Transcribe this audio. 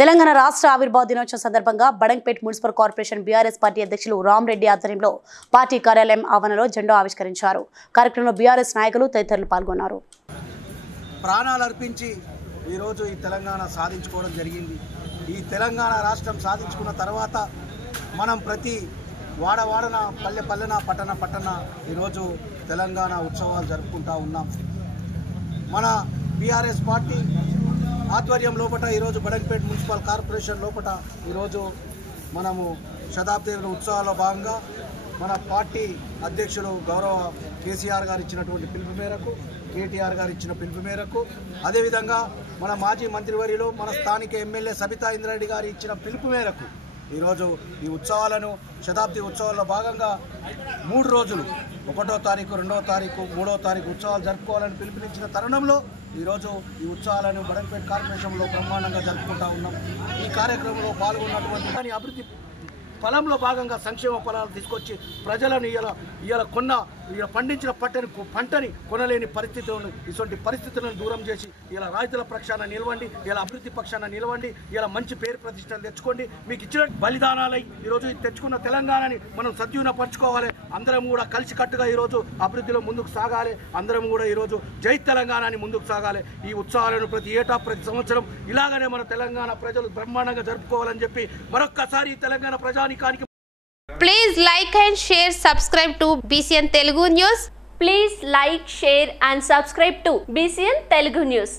తెలంగాణ రాష్ట్ర ఆవిర్భావ దినోత్సవం సందర్భంగా Badangpet municipal corporation BRS party అధ్యక్షులు రామరెడ్డి ఆధ్వర్యంలో పార్టీ కార్యాలయం ఆవరణలో జెండా ఆవిష్కరించారు. కార్యక్రమంలో బీఆర్ఎస్ నాయకులు తదితరులు పాల్గొన్నారు. ప్రాణాలు అర్పించి ఈ రోజు ఈ తెలంగాణ సాధించుకోవడం జరిగింది. ఈ తెలంగాణ రాష్ట్రం సాధించుకున్న తర్వాత మనం ప్రతి వాడవాడన పల్లె పల్లెన పట్టణ పట్టణ ఈరోజు తెలంగాణ ఉత్సవాలు జరుపుకుంటూ ఉన్నాం. మన బీఆర్ఎస్ పార్టీ ఆధ్వర్యం లోపల ఈరోజు బడంగ్పేట్ మున్సిపల్ కార్పొరేషన్ లోపల ఈరోజు మనము శతాబ్ది ఉత్సవాల్లో భాగంగా మన పార్టీ అధ్యక్షులు గౌరవ కేసీఆర్ గారు ఇచ్చినటువంటి పిలుపు మేరకు, కేటీఆర్ గారు ఇచ్చిన పిలుపు మేరకు, అదేవిధంగా మన మాజీ మంత్రివర్యులు మన స్థానిక ఎమ్మెల్యే సబితా ఇంద్రారెడ్డి గారు ఇచ్చిన పిలుపు మేరకు ఈరోజు ఈ ఉత్సవాలను శతాబ్ది ఉత్సవాల్లో భాగంగా 3 రోజులు 1వ తారీఖు, 2వ తారీఖు, 3వ తారీఖు ఉత్సవాలు జరుపుకోవాలని పిలుపునిచ్చిన తరుణంలో ఈరోజు ఈ ఉత్సవాలను బడంగ్పేట్ కార్పొరేషన్లో బ్రహ్మాండంగా జరుపుకుంటూ ఉన్నాం. ఈ కార్యక్రమంలో పాల్గొన్నటువంటి అభివృద్ధి ఫలంలో భాగంగా సంక్షేమ ఫలాలు తీసుకొచ్చి ప్రజలను ఇలా పండించిన పంటని కొనలేని పరిస్థితులను, ఇటువంటి పరిస్థితులను దూరం చేసి ఇలా రైతుల పక్షాన నిలవండి, ఇలా అభివృద్ధి పక్షాన నిలవండి, ఇలా మంచి పేరు ప్రతిష్టలు తెచ్చుకోండి. మీకు ఇచ్చిన బలిదానాలై ఈరోజు తెచ్చుకున్న తెలంగాణని మనం సద్వినియోగపరచుకోవాలి. అందరం కూడా కలిసికట్టుగా ఈరోజు అభివృద్ధిలో ముందుకు సాగాలి. అందరం కూడా ఈరోజు జై తెలంగాణని ముందుకు సాగాలి. ఈ ఉత్సవాలను ప్రతి ఏటా ప్రతి సంవత్సరం ఇలాగనే మన తెలంగాణ ప్రజలు బ్రహ్మాండంగా జరుపుకోవాలని చెప్పి మరొక్కసారి తెలంగాణ ప్రజానికానికి Please like and share, subscribe to BCN Telugu News. Please like, share and subscribe to BCN Telugu News.